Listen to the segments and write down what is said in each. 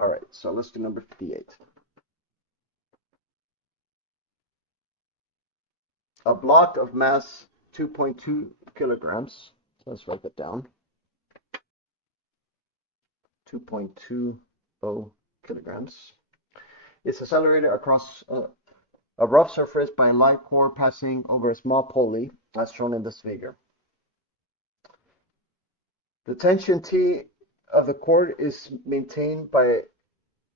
All right, so let's do number 58. A block of mass 2.2 kilograms. So let's write that down. 2.20 kilograms. It's accelerated across a rough surface by a light core passing over a small pulley, as shown in this figure. The tension T of the cord is maintained by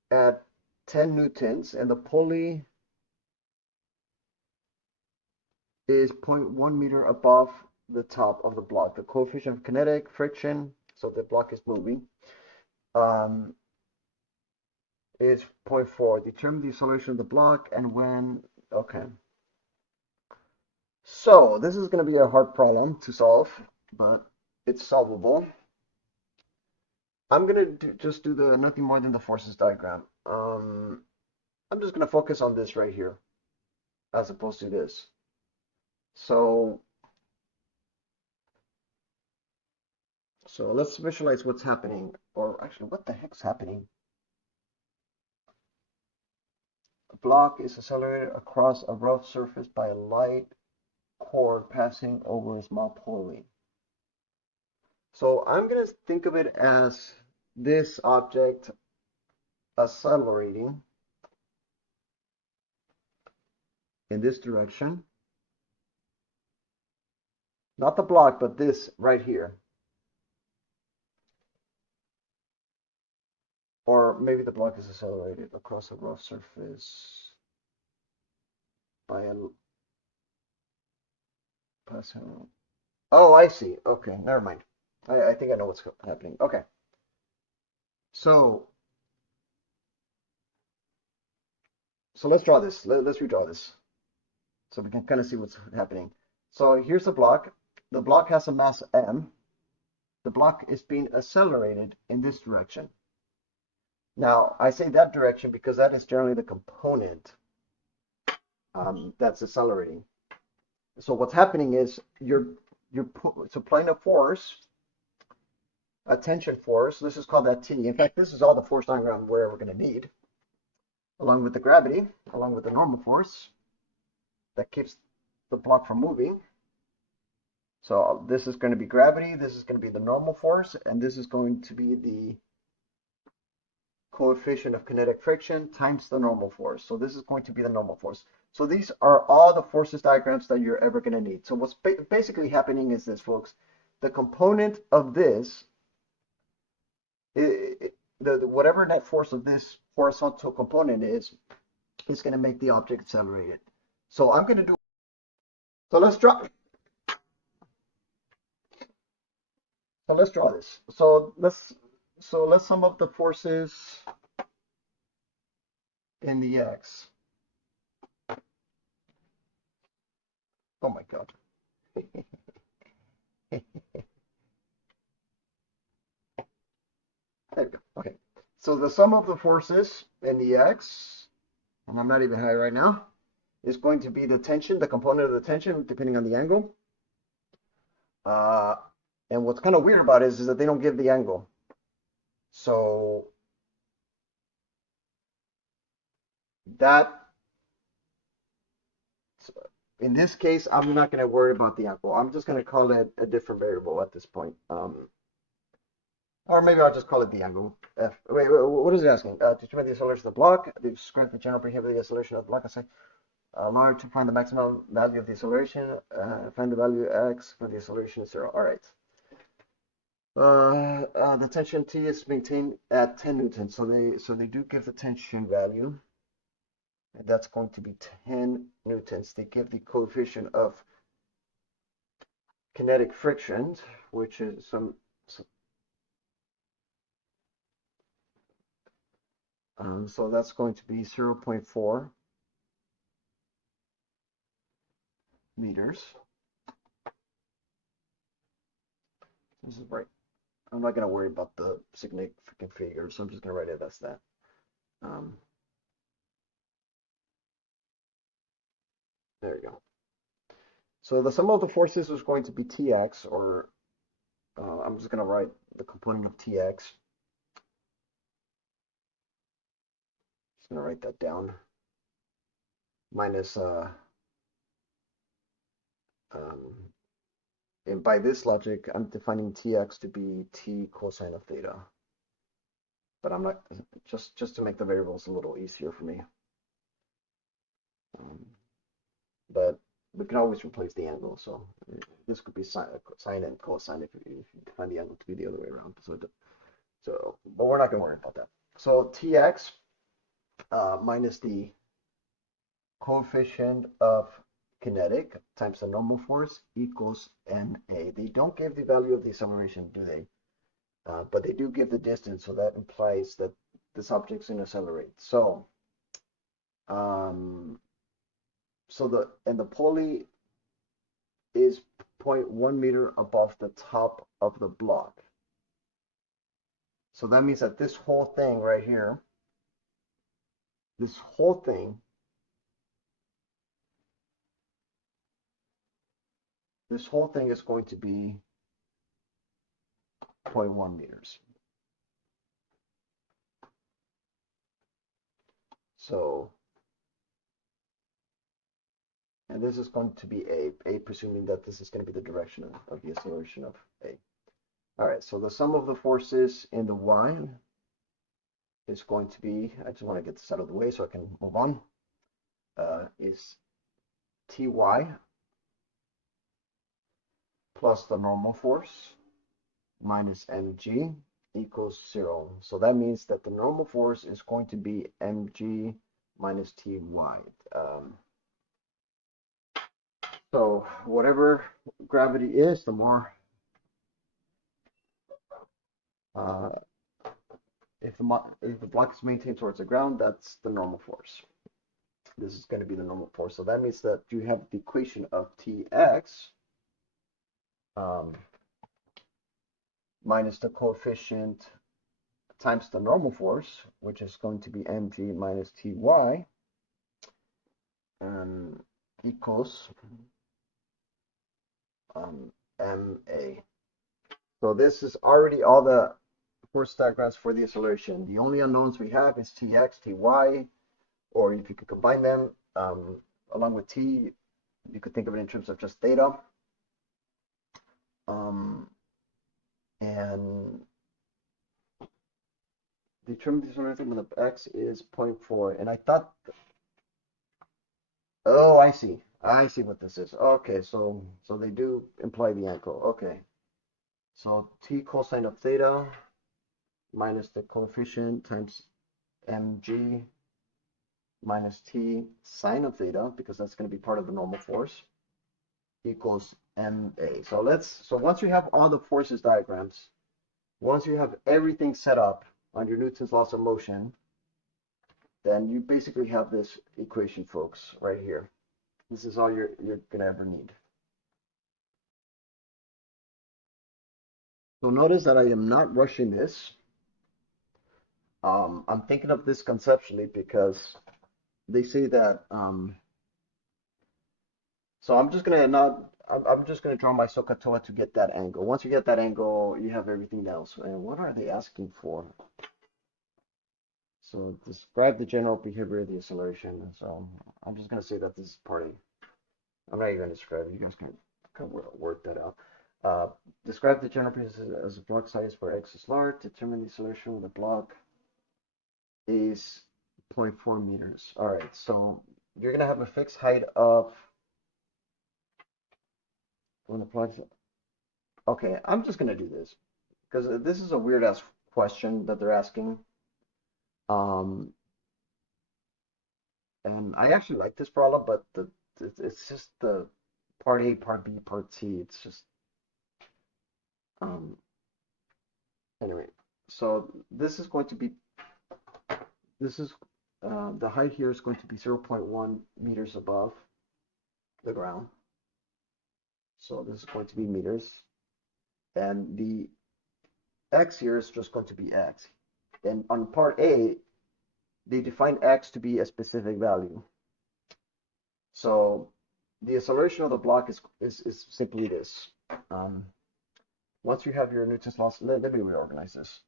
at 10 newtons, and the pulley is 0.1 meter above the top of the block. The coefficient of kinetic friction, so the block is moving, um, is 0.4. Determine the acceleration of the block and when. Okay. So this is going to be a hard problem to solve, but it's solvable. I'm going to just do the nothing more than the forces diagram. I'm just going to focus on this right here as opposed to this. So let's visualize what's happening, or actually, what the heck's happening? A block is accelerated across a rough surface by a light cord passing over a small pulley. So I'm going to think of it as this object accelerating in this direction. Not the block, but this right here. Or maybe the block is accelerated across a rough surface by a passing. Oh, I see. Okay, never mind. I think I know what's happening. Okay. So let's draw this. Let's redraw this so we can kind of see what's happening. So here's the block. The block has a mass m. The block is being accelerated in this direction. Now, I say that direction because that is generally the component that's accelerating. So what's happening is you're applying a force, a tension force. Let's just call that T. In fact, this is all the force diagram we're going to need, along with the gravity, along with the normal force that keeps the block from moving. So this is going to be gravity, this is going to be the normal force, and this is going to be the coefficient of kinetic friction times the normal force. So this is going to be the normal force. So these are all the forces diagrams that you're ever going to need. So what's basically happening is this, folks. The component of this, whatever net force of this horizontal component is going to make the object accelerated. So I'm going to do, so let's draw, this. Let's sum up the forces in the x. Oh my god. There we go. Okay. So the sum of the forces in the x, and I'm not even high right now, is going to be the tension, the component of the tension, depending on the angle. And what's kind of weird about it is that they don't give the angle. So that, in this case, I'm not going to worry about the angle. I'm just going to call it a different variable at this point. Or maybe I'll just call it the angle. Wait, what is it asking? Determine the acceleration of the block. Describe the general behavior of the acceleration of the block. I say, in order to find the maximum value of the acceleration, find the value x for the acceleration is 0. All right. The tension T is maintained at 10 newtons, so they do give the tension value, and that's going to be 10 newtons. They give the coefficient of kinetic friction, which is so that's going to be 0.4 meters. This is right. I'm not going to worry about the significant figure, so I'm just going to write it as that. There you go. So the sum of the forces is going to be Tx, or I'm just going to write the component of Tx. going to write that down. Minus, and by this logic, I'm defining Tx to be T cosine of theta. But I'm not, just to make the variables a little easier for me. But we can always replace the angle. So this could be sine and cosine if you define the angle to be the other way around. But we're not going to worry about that. So Tx minus the coefficient of kinetic times the normal force equals NA. They don't give the value of the acceleration, do they? But they do give the distance, so that implies that this object's going to accelerate. So, the pulley is 0.1 meter above the top of the block. So that means that this whole thing right here, this whole thing is going to be 0.1 meters. So, and this is going to be A presuming that this is going to be the direction of the acceleration of A. All right, so the sum of the forces in the Y is going to be, I just want to get this out of the way so I can move on, is Ty plus the normal force minus mg equals 0. So that means that the normal force is going to be mg minus ty. So whatever gravity is, the more, if the block is maintained towards the ground, that's the normal force. This is going to be the normal force. So that means that you have the equation of Tx minus the coefficient times the normal force, which is going to be mg minus ty, equals ma. So this is already all the force diagrams for the acceleration. The only unknowns we have is Tx, Ty, or if you could combine them along with T, you could think of it in terms of just theta. And determine the acceleration when the x is 0.4. And I thought, oh, I see what this is. Okay, so they do imply the angle. Okay, so T cosine of theta minus the coefficient times mg minus T sine of theta, because that's going to be part of the normal force, equals ma. So once you have all the forces diagrams, once you have everything set up under Newton's laws of motion, then you basically have this equation, folks, right here. This is all you're gonna ever need. So notice that I am not rushing this. I'm thinking of this conceptually because they say that. So I'm just gonna draw my SOHCAHTOA to get that angle. Once you get that angle, you have everything else. And what are they asking for? So describe the general behavior of the acceleration. So I'm just gonna say that this is part A. I'm not even gonna describe it. You guys can work that out. Describe the general behavior as a block size where x is large. Determine the acceleration of the block is 0.4 meters. All right, so you're gonna have a fixed height of when the block. Okay, I'm just gonna do this because this is a weird ass question that they're asking. And I actually like this problem, but it's just the part A, part B, part C. It's just anyway. So this is going to be the height here is going to be 0.1 meters above the ground. So this is going to be meters, and the x here is just going to be x. And on part A, they define x to be a specific value. So the acceleration of the block is simply this. Once you have your Newton's laws, let me reorganize this.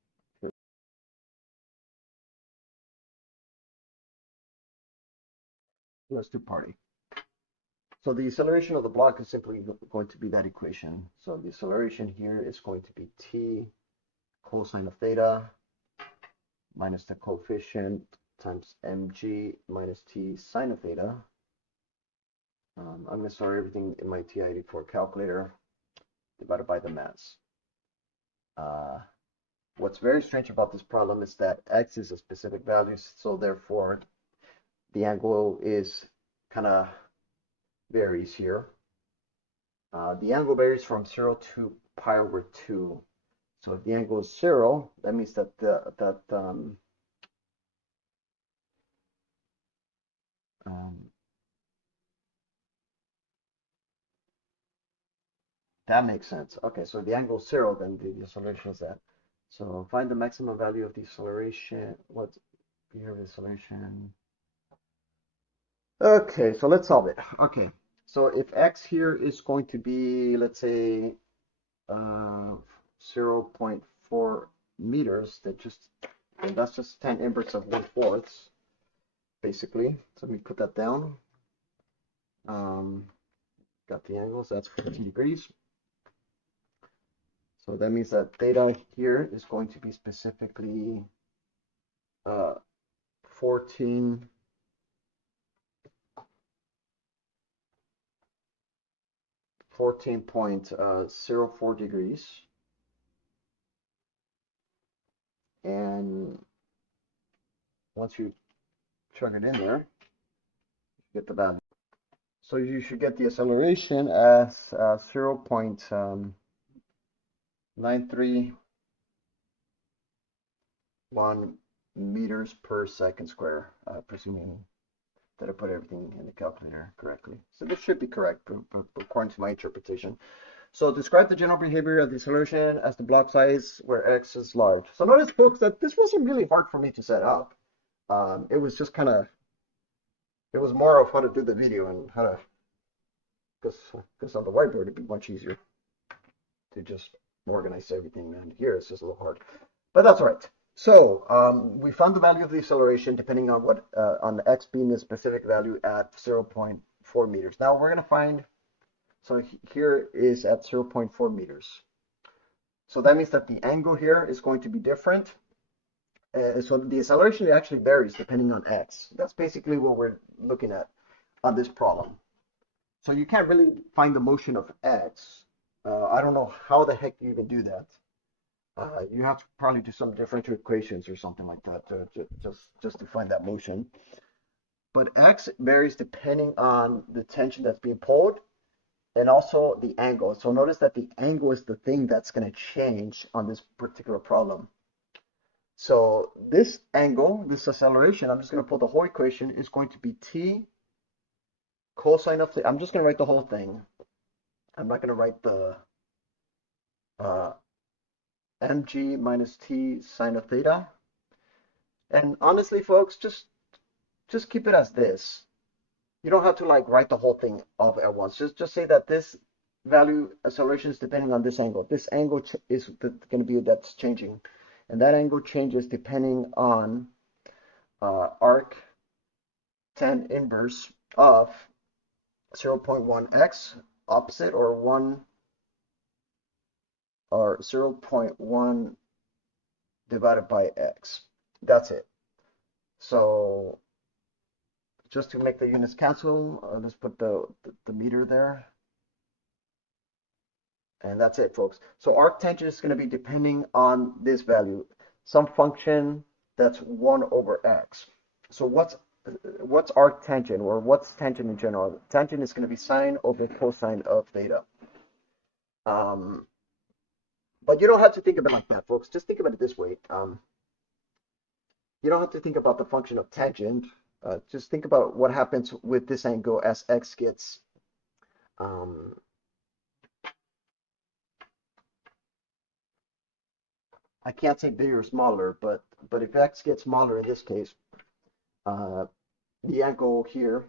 Let's do party. So the acceleration of the block is simply going to be that equation. So the acceleration here is going to be t cosine of theta minus the coefficient times mg minus t sine of theta. I'm going to store everything in my TI-84 calculator divided by the mass. What's very strange about this problem is that x is a specific value, so therefore the angle is kind of varies here. The angle varies from 0 to pi over 2. So if the angle is 0, that means that that makes sense. Okay, so if the angle is 0, then the acceleration is that. So find the maximum value of the acceleration. What's here the acceleration? Okay, so let's solve it. Okay, so if x here is going to be, let's say, 0.4 meters, that's just 10 inverse of 1/4, basically. So let me put that down. Got the angles, that's 14 degrees. So that means that theta here is going to be specifically 14.04 degrees. And once you plug it in there, you get the value. So you should get the acceleration as 0.931 meters per second square, presuming that I put everything in the calculator correctly. So this should be correct according to my interpretation. So describe the general behavior of the acceleration as the block size where x is large. So notice, folks, that this wasn't really hard for me to set up. It was just kind of, it was more of how to do the video and how to, because on the whiteboard it'd be much easier to just organize everything. And here it's just a little hard, but that's all right. So we found the value of the acceleration depending on what, on the x being the specific value at 0.4 meters. Now we're going to find, so here is at 0.4 meters. So that means that the angle here is going to be different. So the acceleration actually varies depending on x. That's basically what we're looking at on this problem. So you can't really find the motion of x. I don't know how the heck you even do that. You have to probably do some differential equations or something like that just to find that motion. But x varies depending on the tension that's being pulled and also the angle. So notice that the angle is the thing that's going to change on this particular problem. So this angle, this acceleration, I'm just going to pull the whole equation, is going to be t cosine of theta. I'm just going to write the whole thing. I'm not going to write the mg minus t sine of theta. And honestly, folks, just keep it as this. You don't have to like write the whole thing off at once. Just say that this value acceleration is depending on this angle. This angle is going to be that's changing, and that angle changes depending on arc tan inverse of 0.1x opposite or 0.1 divided by x. That's it. So just to make the units cancel, let's put the meter there. And that's it, folks. So arc tangent is going to be depending on this value, some function that's 1 over x. So what's arc tangent, or what's tangent in general? Tangent is going to be sine over cosine of theta. But you don't have to think of it like that, folks. Just think about it this way. You don't have to think about the function of tangent. Just think about what happens with this angle as x gets I can't say bigger or smaller, but if x gets smaller in this case, the angle here,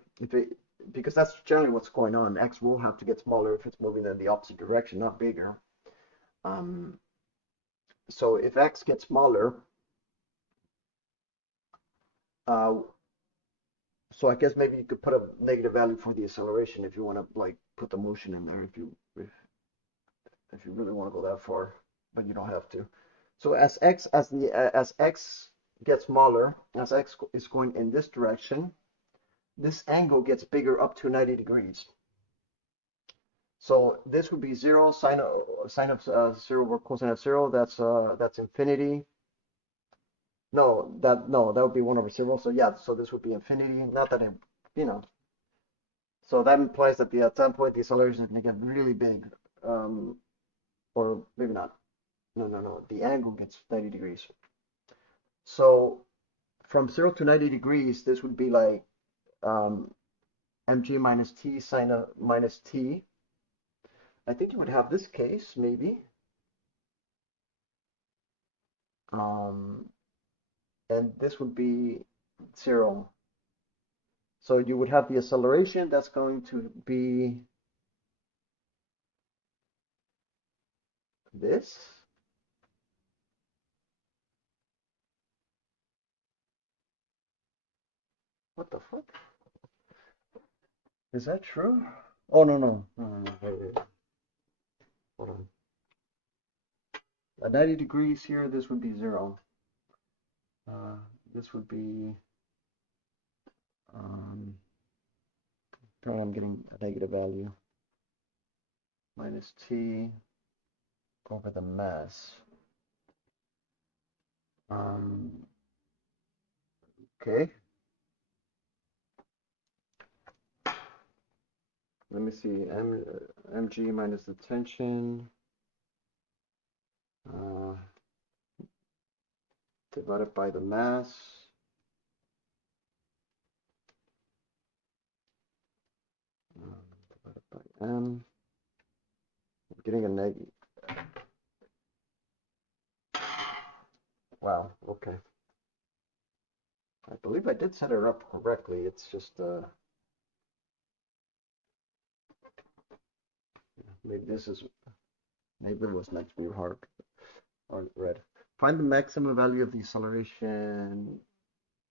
because that's generally what's going on, x will have to get smaller if it's moving in the opposite direction, not bigger. So if x gets smaller, So I guess maybe you could put a negative value for the acceleration if you want to like put the motion in there if you really want to go that far, but you don't have to. So as x gets smaller, as x is going in this direction, this angle gets bigger up to 90 degrees. So this would be 0 sine of 0 over cosine of 0. That's infinity. No, that would be 1 over 0. So yeah, so this would be infinity. Not that it, you know. So that implies that at some point the acceleration is going to get really big, or maybe not. No. The angle gets 90 degrees. So from 0 to 90 degrees, this would be like mg minus t sine of minus t. I think you would have this case, maybe. And this would be 0. So you would have the acceleration that's going to be this. What the fuck? Is that true? Oh, no. Wait. Hold on. At 90 degrees here, this would be 0. This would be, probably I'm getting a negative value. Minus t over the mass. Okay. Let me see. Mg minus the tension. Divided by the mass. Divided by m. I'm getting a negative. Wow, okay. I believe I did set it up correctly. It's just maybe it was meant to be hard or red. Find the maximum value of the acceleration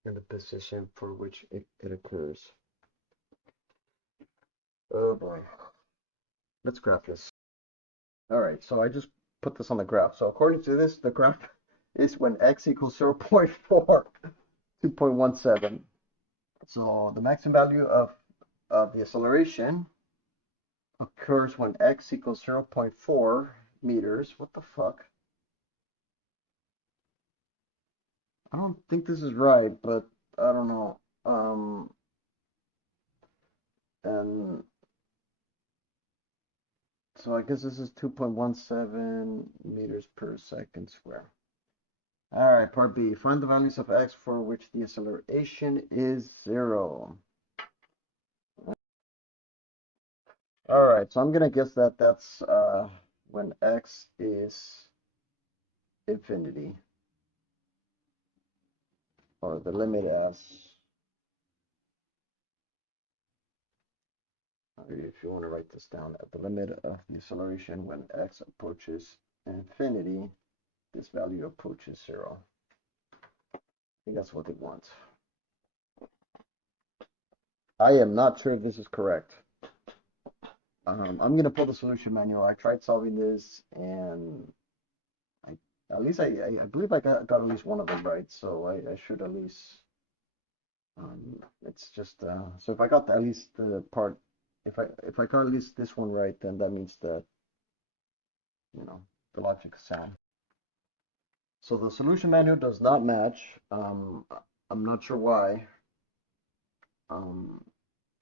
in the position for which it occurs. Oh boy. Let's graph this. All right, so I just put this on the graph. So according to this, the graph is when x equals 0.4, 2.17. So the maximum value of the acceleration occurs when x equals 0.4 meters. What the fuck? I don't think this is right, but I don't know. And so I guess this is 2.17 meters per second square. All right, part B. Find the values of x for which the acceleration is 0. All right, so I'm gonna guess that that's when x is infinity, or the limit as, if you want to write this down, at the limit of the acceleration when x approaches infinity, this value approaches 0. I think that's what they want. I am not sure if this is correct. I'm going to pull the solution manual. I tried solving this, and I believe I got at least one of them right, so I should at least, it's just, so if I got at least the part, if I got at least this one right, then that means that, the logic is sound. So the solution manual does not match. I'm not sure why.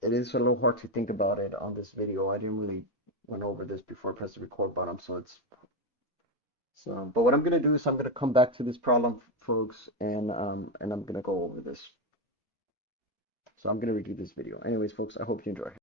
It is a little hard to think about it on this video. I didn't really went over this before I pressed the record button, but what I'm gonna do is I'm gonna come back to this problem, folks, and I'm gonna go over this. So I'm gonna redo this video. Anyways, folks, I hope you enjoy.